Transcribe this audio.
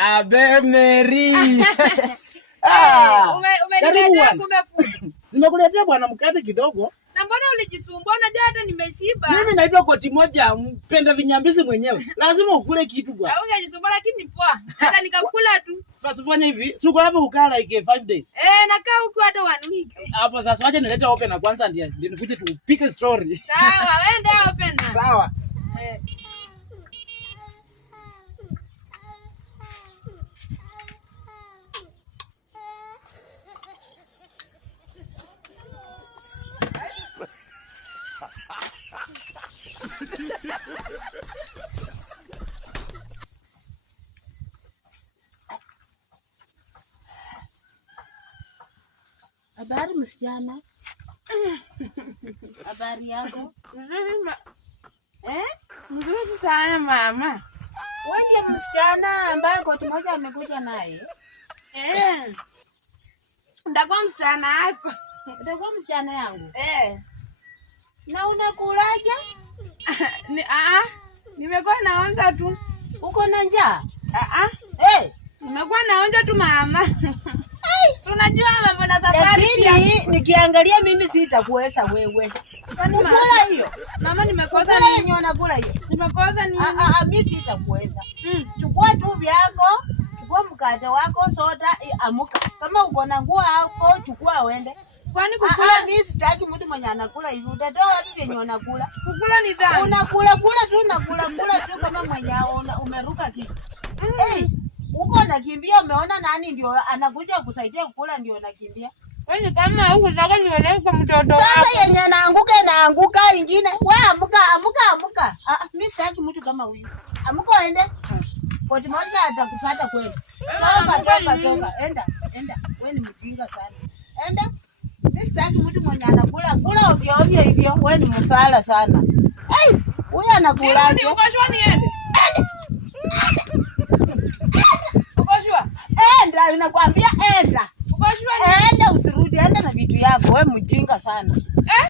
Abe Mary. Umeniletea kumbe food. Nimekuletea bwana mkate kidogo. Na mbona ulijisumbua? Unajua hata nimeshiba. Mimi naitwa Koti moja mpenda vinyambizi mwenyewe. Lazima ukule kitu bwana. Hujajisumbua lakini poa. Hata nikakula tu. Sasa fanya hivi. Si uko hapa ukaa like 5 days. Nakaa huko hata 1 week. Hapo sasa wacha nilete open na kwanza ndio nikuje tupike story. Sawa, wewe ndio open na. Sawa. Habari msichana. Habari yako? Mzuri sana mama. Wewe ndiye msichana ambaye Koti moja amekuja naye? Ndakuwa msichana wako. Ndakuwa msichana yangu? Na unakulaje? Nimekuwa naonja tu. Uko na njaa? Nimekuwa naonja tu mama. Unajua mambo na safari pia. Lakini nikiangalia mimi sitakuweza wewe. Kula hiyo. Mama nimekosa nini? Nini unakula hiyo? Nimekosa nini? Mimi sitakuweza. Chukua tu vyako, chukua mkate wako, soda, amuka. Kama uko na nguo hapo, chukua uende. Kwani kukula mimi sitaki mtu mwenye anakula hivi. Utatoa wapi vyenye unakula? Kukula ni dhambi. Unakula tu nakula tu kama mwenye umeruka kitu. Uko nakimbia, umeona nani ndio anakuja kusaidia kukula ndio nakimbia. Wewe kama huko nataka nione kwa mtoto wako. Sasa yenye naanguka ingine. Wewe amuka. Mimi sitaki mtu kama huyu. Amuka ende. Koti moja atakufuata kweli. Toka. Enda. Wewe ni mjinga sana. Enda. Mimi sitaki mtu mwenye anakula ovyo hivyo. Wewe ni mfala sana. Huyu anakulaje? Ukashwa niende. Enda, ninakwambia enda. Ukashwa enda usirudi, enda na vitu yako. Wewe mjinga sana.